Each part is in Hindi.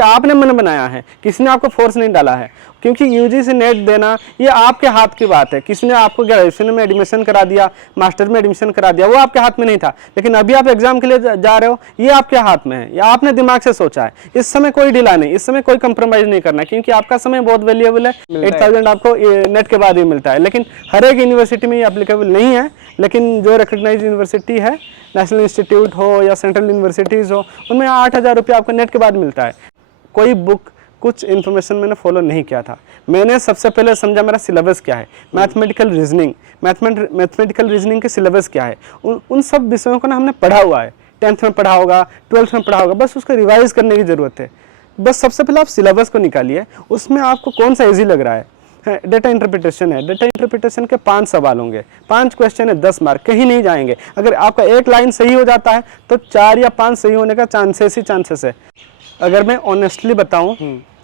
आपने मन बनाया है, किसी ने आपको फोर्स नहीं डाला है। क्योंकि यूजीसी नेट देना ये आपके हाथ की बात है। किसी ने आपको ग्रेजुएशन में एडमिशन करा दिया, मास्टर में एडमिशन करा दिया, वो आपके हाथ में नहीं था। लेकिन अभी आप एग्जाम के लिए जा रहे हो, ये आपके हाथ में है, या आपने दिमाग से सोचा है। इस समय कोई ढिला नहीं, इस समय कोई कंप्रोमाइज नहीं करना है, क्योंकि आपका समय बहुत वैल्यूएबल है। 8000 आपको नेट के बाद ही मिलता है, लेकिन हर एक यूनिवर्सिटी में ये अप्लीकेबल नहीं है। लेकिन जो रिकग्नाइज यूनिवर्सिटी है, नेशनल इंस्टीट्यूट हो या सेंट्रल यूनिवर्सिटीज़ हो, उनमें 8000 रुपये आपको नेट के बाद मिलता है। कोई बुक, कुछ इन्फॉर्मेशन मैंने फॉलो नहीं किया था। मैंने सबसे पहले समझा मेरा सिलेबस क्या है, मैथमेटिकल रीजनिंग के सिलेबस क्या है। उन सब विषयों को ना हमने पढ़ा हुआ है, 10th में पढ़ा होगा, 12th में पढ़ा होगा, बस उसको रिवाइज करने की ज़रूरत है। बस सबसे पहले आप सिलेबस को निकालिए, उसमें आपको कौन सा ईजी लग रहा है। डेटा इंटरप्रिटेशन है, डेटा इंटरप्रिटेशन के 5 सवाल होंगे, 5 क्वेश्चन है, 10 मार्क, कहीं नहीं जाएंगे। अगर आपका एक लाइन सही हो जाता है तो 4 या 5 सही होने का चांसेस है। अगर मैं ऑनेस्टली बताऊं,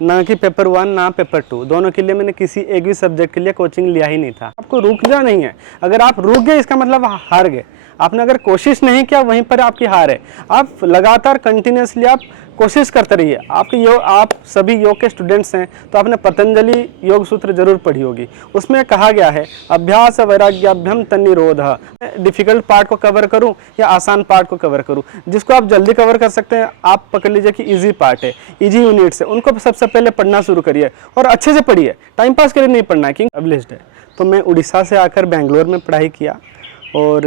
ना कि पेपर 1 ना पेपर 2, दोनों के लिए मैंने किसी एक भी सब्जेक्ट के लिए कोचिंग लिया ही नहीं था। आपको रुकना नहीं है। अगर आप रुक गए इसका मतलब हार गए। आपने अगर कोशिश नहीं किया, वहीं पर आपकी हार है। आप लगातार कंटिन्यूसली आप कोशिश करते रहिए। आप सभी योग के स्टूडेंट्स हैं तो आपने पतंजलि योग सूत्र जरूर पढ़ी होगी। उसमें कहा गया है अभ्यास वैराग्याभ्यम तन्निरोधः। डिफिकल्ट पार्ट को कवर करूं या आसान पार्ट को कवर करूं, जिसको आप जल्दी कवर कर सकते हैं आप पकड़ लीजिए कि इजी पार्ट है, इजी यूनिट्स है, उनको सबसे पहले पढ़ना शुरू करिए और अच्छे से पढ़िए। टाइम पास के लिए नहीं पढ़ना है, क्योंकि अबलिश्ड है। तो मैं उड़ीसा से आकर बेंगलोर में पढ़ाई किया और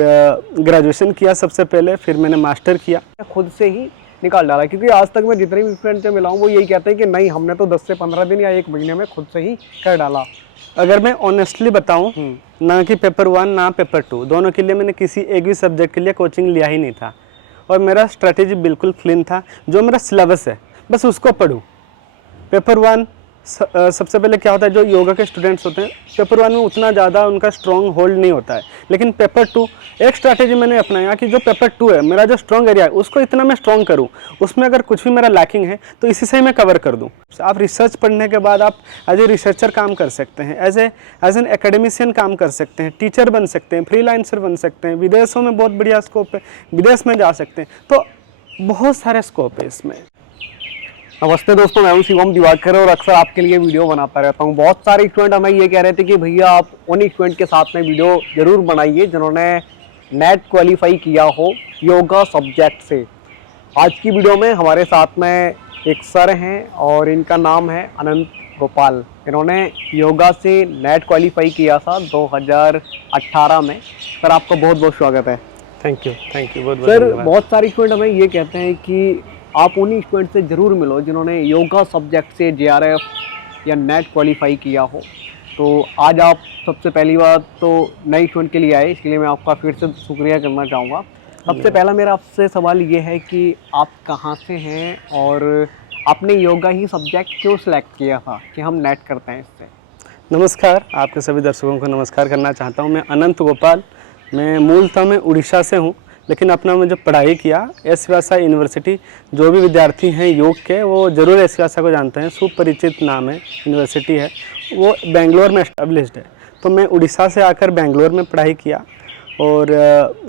ग्रेजुएशन किया सबसे पहले, फिर मैंने मास्टर किया। खुद से ही निकाल डाला, क्योंकि आज तक मैं जितने भी फ्रेंड से मिला हूँ वो यही कहते हैं कि नहीं, हमने तो 10 से 15 दिन या 1 महीने में खुद से ही कर डाला। अगर मैं ऑनेस्टली बताऊं, ना कि पेपर 1 ना पेपर 2, दोनों के लिए मैंने किसी एक भी सब्जेक्ट के लिए कोचिंग लिया ही नहीं था। और मेरा स्ट्रैटेजी बिल्कुल क्लीन था। जो मेरा सिलेबस है बस उसको पढूं। पेपर 1 सबसे पहले क्या होता है, जो योगा के स्टूडेंट्स होते हैं पेपर 1 में उतना ज़्यादा उनका स्ट्रॉन्ग होल्ड नहीं होता है। लेकिन पेपर 2 एक स्ट्रैटेजी मैंने अपनाया कि जो पेपर 2 है, मेरा जो स्ट्रॉन्ग एरिया है उसको इतना मैं स्ट्रॉन्ग करूं, उसमें अगर कुछ भी मेरा लैकिंग है तो इसी से ही मैं कवर कर दूं। आप रिसर्च पढ़ने के बाद आप एज ए रिसर्चर काम कर सकते हैं, एज एन एकेडमिशियन काम कर सकते हैं, टीचर बन सकते हैं, फ्रीलांसर बन सकते हैं। विदेशों में बहुत बढ़िया स्कोप है, विदेश में जा सकते हैं। तो बहुत सारे स्कोप है इसमें। नमस्ते दोस्तों, मैं हूं शिवम दिवाकर और अक्सर आपके लिए वीडियो बनाता रहता हूं। बहुत सारे स्टूडेंट हमें ये कह रहे थे कि भैया आप उन स्टूडेंट के साथ में वीडियो जरूर बनाइए जिन्होंने नेट क्वालिफाई किया हो योगा सब्जेक्ट से। आज की वीडियो में हमारे साथ में एक सर हैं और इनका नाम है अनंत गोपाल। इन्होंने योगा से नेट क्वालिफाई किया था 2018 में। सर आपका बहुत बहुत स्वागत है। थैंक यू बहुत सर, बहुत सारे स्टूडेंट हमें ये कहते हैं कि आप उन्हीं स्टूडेंट से ज़रूर मिलो जिन्होंने योगा सब्जेक्ट से JRF या नेट क्वालिफाई किया हो। तो आज आप सबसे पहली बात तो नए स्टूडेंट के लिए आए, इसके लिए मैं आपका फिर से शुक्रिया करना चाहूँगा। सबसे पहला मेरा आपसे सवाल ये है कि आप कहाँ से हैं और आपने योगा ही सब्जेक्ट क्यों सिलेक्ट किया था कि हम नेट करते हैं इससे। नमस्कार, आपके सभी दर्शकों को नमस्कार करना चाहता हूँ। मैं अनंत गोपाल, मैं मूलतः मैं उड़ीसा से हूँ, लेकिन अपना मैं जो पढ़ाई किया एस व्यासा यूनिवर्सिटी, जो भी विद्यार्थी हैं योग के वो ज़रूर एस व्यासा को जानते हैं, सुपरिचित नाम है, यूनिवर्सिटी है, वो बेंगलोर में एस्टेब्लिश्ड है। तो मैं उड़ीसा से आकर बेंगलोर में पढ़ाई किया और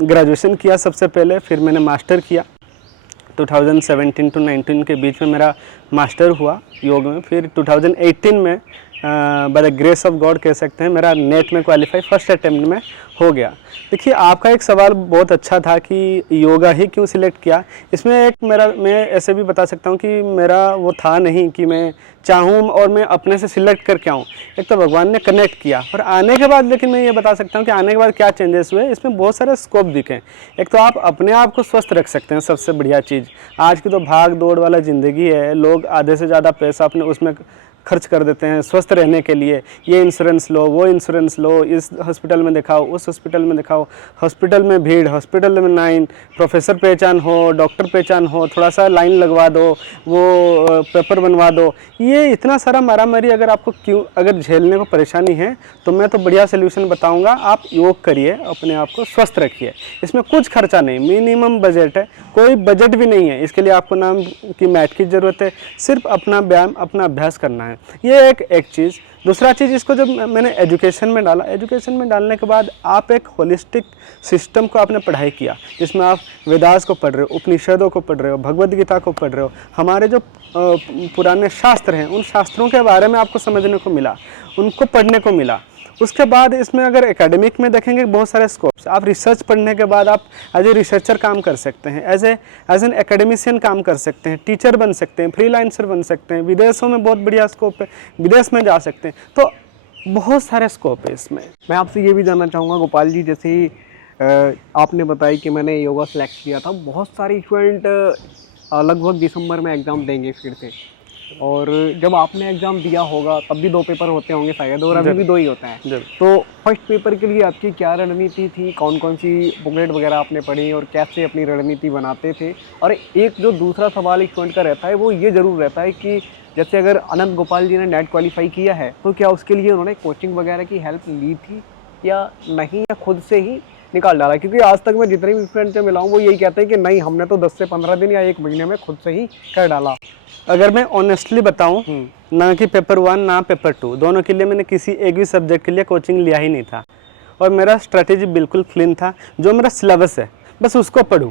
ग्रेजुएशन किया सबसे पहले, फिर मैंने मास्टर किया। 2017 to 19 के बीच में मेरा मास्टर हुआ योग में। फिर 2018 में by the grace of God कह सकते हैं मेरा नेट में क्वालिफाई फर्स्ट अटेम्प्ट में हो गया। देखिए, आपका एक सवाल बहुत अच्छा था कि योगा ही क्यों सिलेक्ट किया। इसमें एक मैं ऐसे भी बता सकता हूँ कि मेरा वो था नहीं कि मैं चाहूँ और मैं अपने से सिलेक्ट करके आऊँ। एक तो भगवान ने कनेक्ट किया और आने के बाद, लेकिन मैं ये बता सकता हूँ कि आने के बाद क्या चेंजेस हुए। इसमें बहुत सारे स्कोप दिखे। एक तो आप अपने आप को स्वस्थ रख सकते हैं, सबसे बढ़िया चीज़। आज की तो भाग दौड़ वाला ज़िंदगी है, लोग आधे से ज़्यादा पैसा अपने उसमें खर्च कर देते हैं स्वस्थ रहने के लिए। ये इंश्योरेंस लो, वो इंश्योरेंस लो, इस हॉस्पिटल में दिखाओ, उस हॉस्पिटल में दिखाओ, हॉस्पिटल में भीड़, हॉस्पिटल में लाइन, प्रोफेसर पहचान हो, डॉक्टर पहचान हो, थोड़ा सा लाइन लगवा दो, वो पेपर बनवा दो। ये इतना सारा मारामारी अगर झेलने को परेशानी है तो मैं तो बढ़िया सोल्यूशन बताऊंगा। आप योग करिए, अपने आप को स्वस्थ रखिए। इसमें कुछ खर्चा नहीं, मिनिमम बजट है, कोई बजट भी नहीं है। इसके लिए आपको नाम की मैट की ज़रूरत है, सिर्फ अपना व्यायाम, अपना अभ्यास करना है। ये एक चीज़। दूसरा चीज़, इसको जब मैंने एजुकेशन में डाला, एजुकेशन में डालने के बाद आप एक होलिस्टिक सिस्टम को आपने पढ़ाई किया, जिसमें आप वेदास को पढ़ रहे हो, उपनिषदों को पढ़ रहे हो, भगवद गीता को पढ़ रहे हो, हमारे जो पुराने शास्त्र हैं उन शास्त्रों के बारे में आपको समझने को मिला, उनको पढ़ने को मिला। उसके बाद इसमें अगर एकेडमिक में देखेंगे बहुत सारे स्कोप्स, आप रिसर्च पढ़ने के बाद आप एज ए रिसर्चर काम कर सकते हैं, एज एन एकेडमिशियन काम कर सकते हैं, टीचर बन सकते हैं, फ्रीलांसर बन सकते हैं, विदेशों में बहुत बढ़िया स्कोप है, विदेश में जा सकते हैं। तो बहुत सारे स्कोप है इसमें। मैं आपसे ये भी जानना चाहूँगा गोपाल जी, जैसे आपने बताया कि मैंने योगा सेलेक्ट किया था, बहुत सारे स्टूडेंट लगभग दिसंबर में एग्ज़ाम देंगे फिर से, और जब आपने एग्ज़ाम दिया होगा तब भी 2 पेपर होते होंगे शायद, और अभी भी 2 ही होता है। तो फर्स्ट पेपर के लिए आपकी क्या रणनीति थी, कौन कौन सी बुकलेट वगैरह आपने पढ़ी और कैसे अपनी रणनीति बनाते थे? और एक जो दूसरा सवाल स्टूडेंट का रहता है वो ये ज़रूर रहता है कि जैसे अगर अनंत गोपाल जी ने नेट क्वालिफाई किया है तो क्या उसके लिए उन्होंने कोचिंग वगैरह की हेल्प ली थी या नहीं, या खुद से ही निकाल डाला? क्योंकि आज तक मैं जितने भी फ्रेंड से मिला हूँ वो यही कहते हैं कि नहीं, हमने तो 10 से 15 दिन या 1 महीने में खुद से ही कर डाला। अगर मैं ऑनेस्टली बताऊं, ना कि पेपर 1 ना पेपर 2 दोनों के लिए मैंने किसी एक भी सब्जेक्ट के लिए कोचिंग लिया ही नहीं था, और मेरा स्ट्रैटेजी बिल्कुल क्लीन था। जो मेरा सिलेबस है बस उसको पढूं।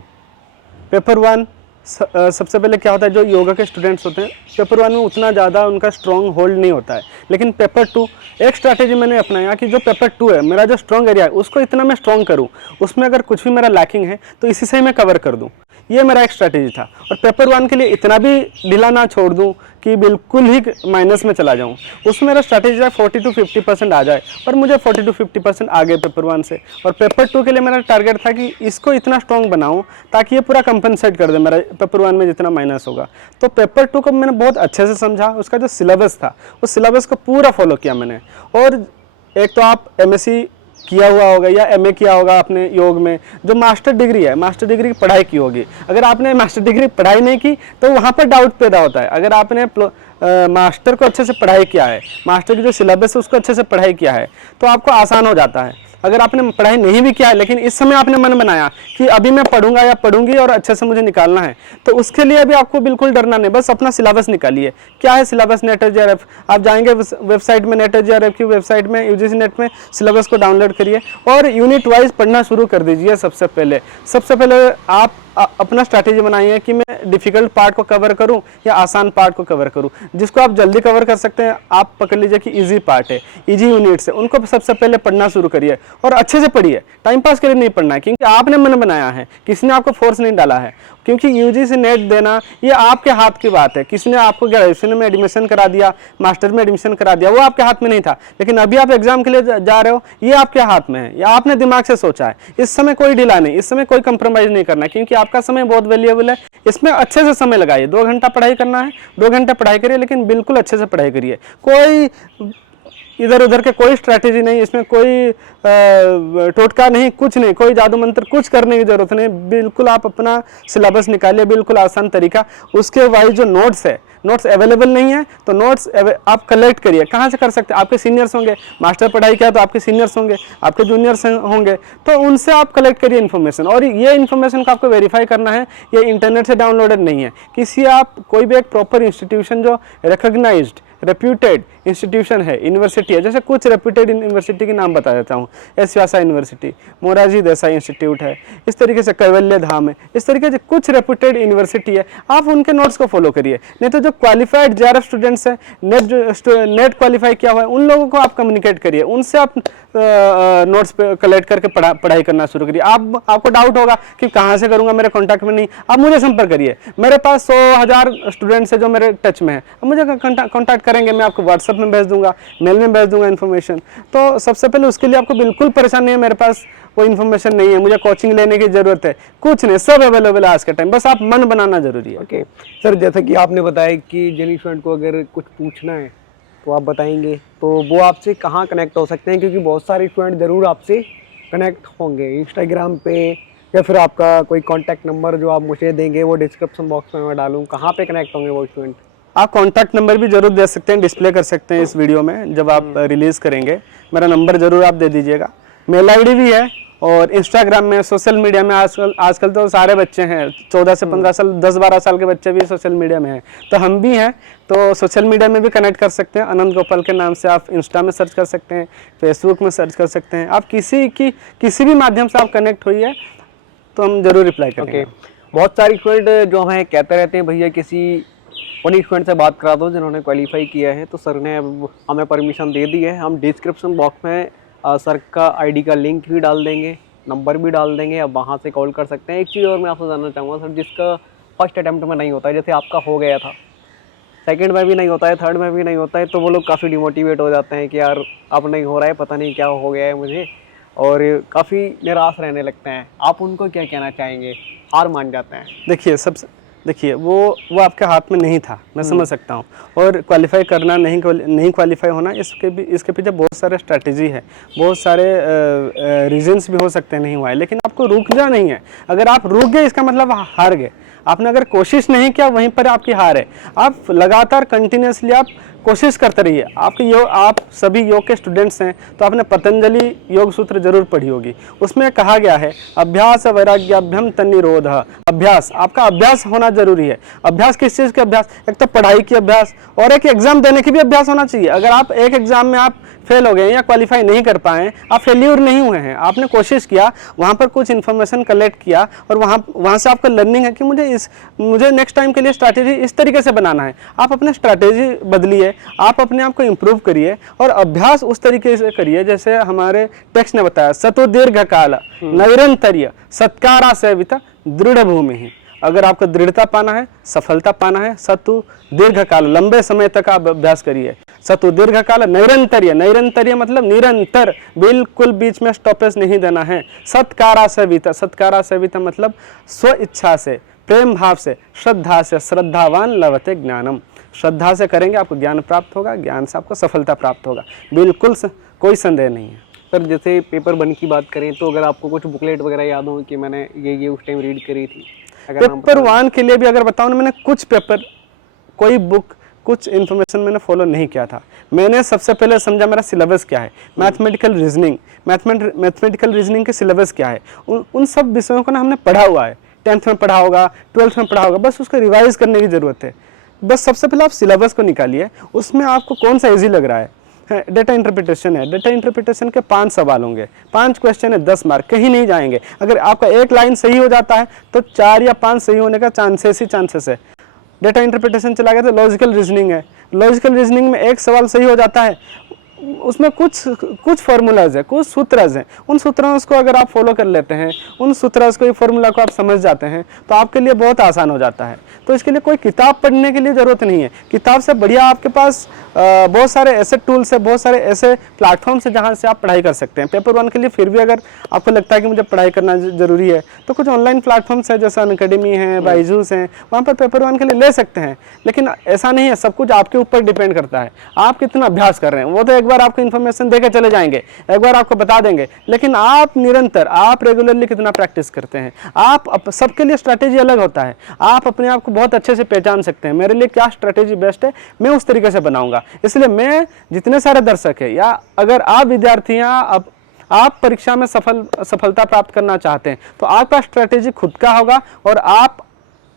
पेपर 1 सबसे पहले क्या होता है, जो योगा के स्टूडेंट्स होते हैं पेपर 1 में उतना ज़्यादा उनका स्ट्रॉन्ग होल्ड नहीं होता है, लेकिन पेपर 2 एक स्ट्रैटेजी मैंने अपनाया कि जो पेपर 2 है मेरा जो स्ट्रॉन्ग एरिया है उसको इतना मैं स्ट्रॉन्ग करूँ, उसमें अगर कुछ भी मेरा लैकिंग है तो इसी से ही मैं कवर कर दूँ। ये मेरा एक स्ट्रैटेजी था। और पेपर 1 के लिए इतना भी ढीला ना छोड़ दूं कि बिल्कुल ही माइनस में चला जाऊं। उसमें मेरा स्ट्रैटेजी था 40 to 50% आ जाए, और मुझे 40 to 50% आ गए पेपर 1 से। और पेपर 2 के लिए मेरा टारगेट था कि इसको इतना स्ट्रॉन्ग बनाऊं ताकि ये पूरा कंपनसेट कर दे मेरा पेपर 1 में जितना माइनस होगा। तो पेपर 2 को मैंने बहुत अच्छे से समझा, उसका जो सिलेबस था उस सिलेबस को पूरा फॉलो किया मैंने। और एक तो आप MSc किया हुआ होगा या MA किया होगा आपने योग में, जो मास्टर डिग्री है, मास्टर डिग्री की पढ़ाई की होगी। अगर आपने मास्टर डिग्री पढ़ाई नहीं की तो वहाँ पर डाउट पैदा होता है। अगर आपने मास्टर को अच्छे से पढ़ाई किया है, मास्टर की जो सिलेबस है उसको अच्छे से पढ़ाई किया है, तो आपको आसान हो जाता है। अगर आपने पढ़ाई नहीं भी किया है लेकिन इस समय आपने मन बनाया कि अभी मैं पढ़ूंगा या पढ़ूंगी और अच्छे से मुझे निकालना है, तो उसके लिए भी आपको बिल्कुल डरना नहीं, बस अपना सिलेबस निकालिए। क्या है सिलेबस? Net JRF। आप जाएंगे वेबसाइट में, नेट JRF की वेबसाइट में, UGC नेट में सिलेबस को डाउनलोड करिए और यूनिट वाइज पढ़ना शुरू कर दीजिए। सबसे पहले आप अपना स्ट्रैटेजी बनाइए कि मैं डिफ़िकल्ट पार्ट को कवर करूं या आसान पार्ट को कवर करूं। जिसको आप जल्दी कवर कर सकते हैं आप पकड़ लीजिए कि इजी पार्ट है, इजी यूनिट्स है, उनको सबसे पहले पढ़ना शुरू करिए और अच्छे से पढ़िए। टाइम पास के लिए नहीं पढ़ना है, क्योंकि आपने मन बनाया है, किसी ने आपको फोर्स नहीं डाला है। क्योंकि UGC नेट देना ये आपके हाथ की बात है। किसी ने आपको ग्रेजुएशन में एडमिशन करा दिया, मास्टर में एडमिशन करा दिया, वो आपके हाथ में नहीं था, लेकिन अभी आप एग्जाम के लिए जा रहे हो, ये आपके हाथ में है, या आपने दिमाग से सोचा है। इस समय कोई ढीला नहीं, इस समय कोई कंप्रोमाइज़ नहीं करना है, क्योंकि आपका समय बहुत वैल्यूएबल है। इसमें अच्छे से समय लगाइए। 2 घंटा पढ़ाई करना है, 2 घंटे पढ़ाई करिए, लेकिन बिल्कुल अच्छे से पढ़ाई करिए। कोई इधर उधर के कोई स्ट्रैटेजी नहीं, इसमें कोई टोटका नहीं, कुछ नहीं, कोई जादू मंत्र कुछ करने की जरूरत नहीं। बिल्कुल आप अपना सिलेबस निकालिए, बिल्कुल आसान तरीका। उसके वाइज जो नोट्स है, नोट्स अवेलेबल नहीं है तो नोट्स आप कलेक्ट करिए। कहाँ से कर सकते हैं? आपके सीनियर्स होंगे, मास्टर पढ़ाई किया तो आपके सीनियर्स होंगे, आपके जूनियर्स होंगे, तो उनसे आप कलेक्ट करिए इन्फॉर्मेशन। और ये इन्फॉर्मेशन को आपको वेरीफाई करना है, ये इंटरनेट से डाउनलोडेड नहीं है। किसी आप कोई भी एक प्रॉपर इंस्टीट्यूशन जो रिकॉग्नाइज्ड रेप्यूटेड इंस्टीट्यूशन है, यूनिवर्सिटी है, जैसे कुछ रेप्यूटेड यूनिवर्सिटी के नाम बता देता हूँ। S Vyasa university, Morarji Desai institute है, इस तरीके से कैवल्य धाम है, इस तरीके से कुछ रेप्यूटेड यूनिवर्सिटी है, आप उनके नोट्स को फॉलो करिए। नहीं तो जो क्वालिफाइड JRF स्टूडेंट्स हैं, नेट क्वालिफाई किया हुआ है, उन लोगों को आप कम्युनिकेट करिए, उनसे आप नोट्स पे कलेक्ट करके पढ़ाई करना शुरू करिए। आपको डाउट होगा कि कहाँ से करूँगा, मेरे कॉन्टैक्ट में नहीं, आप मुझे संपर्क करिए। मेरे पास 100,000 स्टूडेंट्स हैं जो मेरे टच में हैं, मुझे कॉन्टैक्ट करेंगे, मैं आपको व्हाट्सएप में भेज दूंगा, मेल में भेज दूंगा इन्फॉर्मेशन। तो सबसे पहले उसके लिए आपको बिल्कुल परेशान नहीं है, मेरे पास वो इन्फॉर्मेशन नहीं है, मुझे कोचिंग लेने की जरूरत है, कुछ नहीं, सब अवेलेबल है आज के टाइम, बस आप मन बनाना जरूरी है। ओके सर, जैसे कि आपने बताया कि जिन स्टूडेंट को अगर कुछ पूछना है तो आप बताएंगे, तो वो आपसे कहाँ कनेक्ट हो सकते हैं? क्योंकि बहुत सारे स्टूडेंट ज़रूर आपसे कनेक्ट होंगे इंस्टाग्राम पे, या फिर आपका कोई कॉन्टैक्ट नंबर जो आप मुझे देंगे वो डिस्क्रिप्शन बॉक्स में मैं डालूँ, कहाँ पे कनेक्ट होंगे वो स्टूडेंट? आप कॉन्टैक्ट नंबर भी जरूर दे सकते हैं, डिस्प्ले कर सकते हैं इस वीडियो में जब आप रिलीज़ करेंगे। मेरा नंबर जरूर आप दे दीजिएगा। मेल ID भी है, और इंस्टाग्राम में, सोशल मीडिया में आजकल तो सारे बच्चे हैं, 14 से 15 साल, 10-12 साल के बच्चे भी सोशल मीडिया में हैं, तो हम भी हैं। तो सोशल मीडिया में भी कनेक्ट कर सकते हैं। अनंत गोपाल के नाम से आप इंस्टा में सर्च कर सकते हैं, फेसबुक में सर्च कर सकते हैं। आप किसी भी माध्यम से आप कनेक्ट होइए तो हम जरूर रिप्लाई करेंगे। बहुत सारे स्टूडेंट जो हमें कहते रहते हैं भैया किसी उन्हीं स्टूडेंट से बात करा दो जिन्होंने क्वालिफाई किया है। तो सर ने अब हमें परमिशन दे दी है। हम डिस्क्रिप्शन बॉक्स में सर का आईडी का लिंक भी डाल देंगे, नंबर भी डाल देंगे, अब वहाँ से कॉल कर सकते हैं। एक चीज़ और मैं आपसे जानना चाहूँगा सर, जिसका फर्स्ट अटैम्प्ट में नहीं होता है, जैसे आपका हो गया था, सेकंड में भी नहीं होता है, थर्ड में भी नहीं होता है, तो वो लोग काफ़ी डिमोटिवेट हो जाते हैं कि यार अब नहीं हो रहा है, पता नहीं क्या हो गया है मुझे, और काफ़ी निराश रहने लगते हैं। आप उनको क्या कहना चाहेंगे? हार मान जाते हैं। देखिए वो आपके हाथ में नहीं था, मैं समझ सकता हूँ। और क्वालिफाई करना नहीं क्वालिफाई होना, इसके पीछे बहुत सारे स्ट्रैटेजी है, बहुत सारे रीजंस भी हो सकते हैं नहीं हुआ है, लेकिन आपको रुकना नहीं है। अगर आप रुक गए इसका मतलब हार गए। आपने अगर कोशिश नहीं किया वहीं पर आपकी हार है। आप लगातार कंटिन्यूसली आप कोशिश करते रहिए। आप सभी योग के स्टूडेंट्स हैं तो आपने पतंजलि योग सूत्र जरूर पढ़ी होगी। उसमें कहा गया है अभ्यास वैराग्याभ्यम तन्निरोध। अभ्यास, आपका अभ्यास होना जरूरी है। अभ्यास किस चीज़ के अभ्यास? एक तो पढ़ाई की अभ्यास और एक एग्जाम देने की भी अभ्यास होना चाहिए। अगर आप एक एग्जाम में आप फेल हो गए या क्वालिफाई नहीं कर पाए, आप फेल्यूर नहीं हुए हैं, आपने कोशिश किया, वहाँ पर कुछ इन्फॉर्मेशन कलेक्ट किया और वहाँ से आपका लर्निंग है कि मुझे नेक्स्ट टाइम के लिए स्ट्रैटेजी इस तरीके से बनाना है। आप अपने स्ट्रैटेजी बदलिए, आप अपने आप को इम्प्रूव करिए और अभ्यास उस तरीके से करिए जैसे हमारे टेक्स्ट ने बताया, सतो दीर्घ काल नैरंतर्य सत्कारा सेविता दृढ़ भूमि ही। अगर आपको दृढ़ता पाना है, सफलता पाना है, सतु दीर्घ काल लंबे समय तक आप अभ्यास करिए। सतु दीर्घ काल नैरंतर्य मतलब निरंतर, बिल्कुल बीच में स्टॉपेज नहीं देना है। सत्कारा सेविता मतलब स्व इच्छा से, प्रेम भाव से, श्रद्धा से, श्रद्धावान लभते ज्ञानम। श्रद्धा से करेंगे आपको ज्ञान प्राप्त होगा, ज्ञान से आपको सफलता प्राप्त होगा, बिल्कुल कोई संदेह नहीं है। सर जैसे पेपर 1 की बात करें तो अगर आपको कुछ बुकलेट वगैरह याद हो कि मैंने ये उस टाइम रीड करी थी? पेपर 1 के लिए भी अगर बताऊँ ना, मैंने कुछ पेपर, कोई बुक, कुछ इन्फॉर्मेशन मैंने फॉलो नहीं किया था। मैंने सबसे पहले समझा मेरा सिलेबस क्या है, मैथमेटिकल रीजनिंग के सिलेबस क्या है, उन सब विषयों को ना हमने पढ़ा हुआ है। 10th में पढ़ा होगा, 12th में पढ़ा होगा, बस उसको रिवाइज करने की ज़रूरत है। बस सबसे पहले आप सिलेबस को निकालिए, उसमें आपको कौन सा इजी लग रहा है। डेटा इंटरप्रिटेशन है, डेटा इंटरप्रिटेशन के 5 सवाल होंगे, 5 क्वेश्चन है, 10 मार्क, कहीं नहीं जाएंगे। अगर आपका एक लाइन सही हो जाता है तो 4 या 5 सही होने का चांसेस है। डेटा इंटरप्रिटेशन चला गया तो लॉजिकल रीजनिंग है, लॉजिकल रीजनिंग में एक सवाल सही हो जाता है, उसमें कुछ फार्मूलाज है, कुछ सूत्रज हैं, उन सूत्रों को अगर आप फॉलो कर लेते हैं, उन सूत्रज को, फार्मूला को आप समझ जाते हैं तो आपके लिए बहुत आसान हो जाता है। तो इसके लिए कोई किताब पढ़ने के लिए ज़रूरत नहीं है। किताब से बढ़िया आपके पास बहुत सारे ऐसे टूल्स है, बहुत सारे ऐसे प्लेटफॉर्म्स है जहाँ से आप पढ़ाई कर सकते हैं। पेपर 1 के लिए फिर भी अगर आपको लगता है कि मुझे पढ़ाई करना ज़रूरी है तो कुछ ऑनलाइन प्लेटफॉर्म्स है, जैसे अनअकैडमी है, बाइजूस हैं, वहाँ पर पेपर 1 के लिए ले सकते हैं। लेकिन ऐसा नहीं है, सब कुछ आपके ऊपर डिपेंड करता है, आप कितना अभ्यास कर रहे हैं। वो तो एक बार आपको इन्फॉर्मेशन देकर चले जाएंगे, एक बार आपको बता देंगे, लेकिन आप निरंतर, आप रेगुलरली कितना प्रैक्टिस करते हैं। आप सबके लिए स्ट्रैटेजी अलग होता है, आप अपने आप को बहुत अच्छे से पहचान सकते हैं, मेरे लिए क्या स्ट्रैटेजी बेस्ट है, मैं उस तरीके से बनाऊंगा। इसलिए मैं जितने सारे दर्शक है, या अगर आप विद्यार्थी हैं, आप परीक्षा में सफलता प्राप्त करना चाहते हैं तो आपका स्ट्रैटेजी खुद का होगा और आप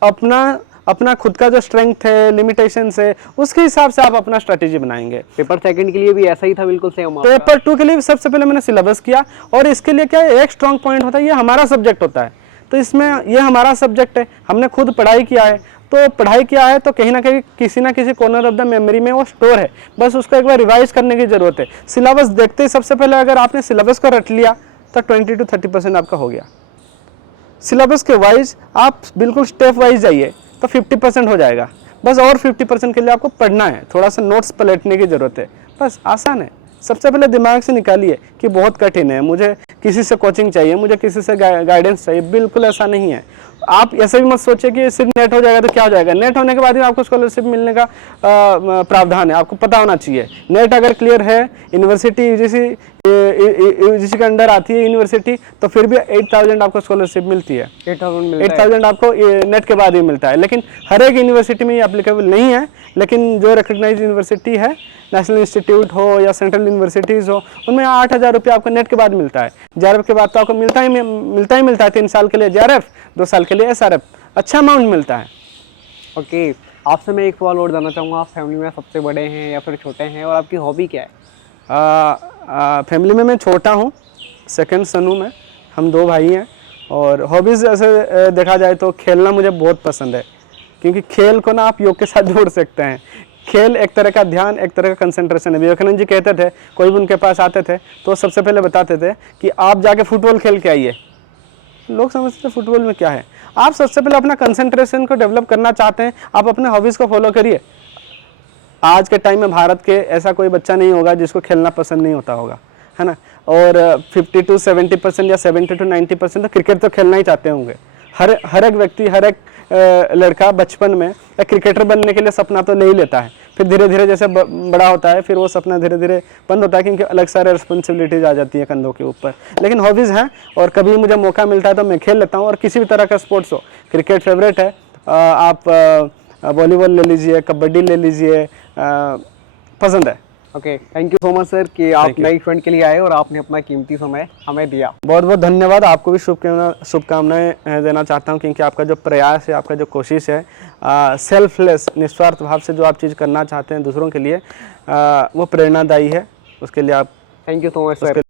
अपना खुद का जो स्ट्रेंथ है, लिमिटेशंस है, उसके हिसाब से आप अपना स्ट्रैटेजी बनाएंगे। पेपर 2 के लिए भी ऐसा ही था, बिल्कुल सेम। पेपर 2 के लिए भी सबसे पहले मैंने सिलेबस किया, और इसके लिए क्या है, एक स्ट्रॉन्ग पॉइंट होता है, ये हमारा सब्जेक्ट होता है, तो इसमें ये हमारा सब्जेक्ट है, हमने खुद पढ़ाई किया है, तो पढ़ाई किया है तो कहीं ना कहीं किसी ना किसी कॉर्नर ऑफ द मेमोरी में वो स्टोर है, बस उसको एक बार रिवाइज करने की जरूरत है। सिलेबस देखते ही सबसे पहले अगर आपने सिलेबस को रट लिया तो 20 to 30% आपका हो गया। सिलेबस के वाइज आप बिल्कुल स्टेप वाइज जाइए तो 50% हो जाएगा। बस और 50% के लिए आपको पढ़ना है, थोड़ा सा नोट्स पलटने की ज़रूरत है, बस आसान है। सबसे पहले दिमाग से निकालिए कि बहुत कठिन है, मुझे किसी से कोचिंग चाहिए, मुझे किसी से गाइडेंस चाहिए, बिल्कुल ऐसा नहीं है। आप ऐसे भी मत सोचिए कि सिर्फ नेट हो जाएगा तो क्या हो जाएगा। नेट होने के बाद ही आपको स्कॉलरशिप मिलने का प्रावधान है, आपको पता होना चाहिए। नेट अगर क्लियर है, यूनिवर्सिटी यूजीसी के अंडर आती है यूनिवर्सिटी, तो फिर भी 8,000 आपको स्कॉलरशिप मिलती है। 8,000 आपको नेट के बाद ही मिलता है, लेकिन हर एक यूनिवर्सिटी में ये एप्लीकेबल नहीं है। लेकिन जो रिकग्नाइज यूनिवर्सिटी है, नेशनल इंस्टीट्यूट हो या सेंट्रल यूनिवर्सिटीज़ हो, उनमें 8,000 रुपये आपको नेट के बाद मिलता है। JRF के बाद तो आपको मिलता ही मिलता है। 3 साल के लिए JRF, 2 साल के लिए SRF, अच्छा अमाउंट मिलता है। ओके, आपसे मैं एक सवाल और जानना चाहूँगा, आप फैमिली में सबसे बड़े हैं या फिर छोटे हैं, और आपकी हॉबी क्या है? फैमिली में मैं छोटा हूँ, सेकंड सन हूँ मैं, हम 2 भाई हैं। और हॉबीज़ ऐसे देखा जाए तो खेलना मुझे बहुत पसंद है, क्योंकि खेल को ना आप योग के साथ जोड़ सकते हैं। खेल एक तरह का ध्यान, एक तरह का कंसंट्रेशन है। विवेकानंद जी कहते थे, कोई भी उनके पास आते थे तो सबसे पहले बताते थे कि आप जाके फुटबॉल खेल के आइए। लोग समझते थे फुटबॉल में क्या है। आप सबसे पहले अपना कंसंट्रेशन को डेवलप करना चाहते हैं, आप अपने हॉबीज़ को फॉलो करिए। आज के टाइम में भारत के ऐसा कोई बच्चा नहीं होगा जिसको खेलना पसंद नहीं होता होगा, है ना। और 50 to 70% या 70 to 90% तो क्रिकेट तो खेलना ही चाहते होंगे। हर एक व्यक्ति, हर एक लड़का बचपन में एक क्रिकेटर बनने के लिए सपना तो ले ही लेता है। फिर धीरे धीरे जैसे बड़ा होता है फिर वो सपना धीरे धीरे बंद होता है, क्योंकि अलग सारे रिस्पॉन्सिबिलिटीज आ जाती है कंधों के ऊपर। लेकिन हॉबीज़ हैं और कभी मुझे मौका मिलता है तो मैं खेल लेता हूँ। और किसी भी तरह का स्पोर्ट्स हो, क्रिकेट फेवरेट है, आप वॉलीबॉल ले लीजिए, कबड्डी ले लीजिए, पसंद है। Okay, thank you so much sir कि आप नए इवेंट के लिए आए और आपने अपना कीमती समय हमें दिया। बहुत बहुत धन्यवाद। आपको भी शुभकामनाएं देना चाहता हूं, क्योंकि आपका जो प्रयास है, आपका जो कोशिश है, सेल्फलेस, निस्वार्थ भाव से जो आप चीज़ करना चाहते हैं दूसरों के लिए, वो प्रेरणादायी है। उसके लिए आप thank you so much sir.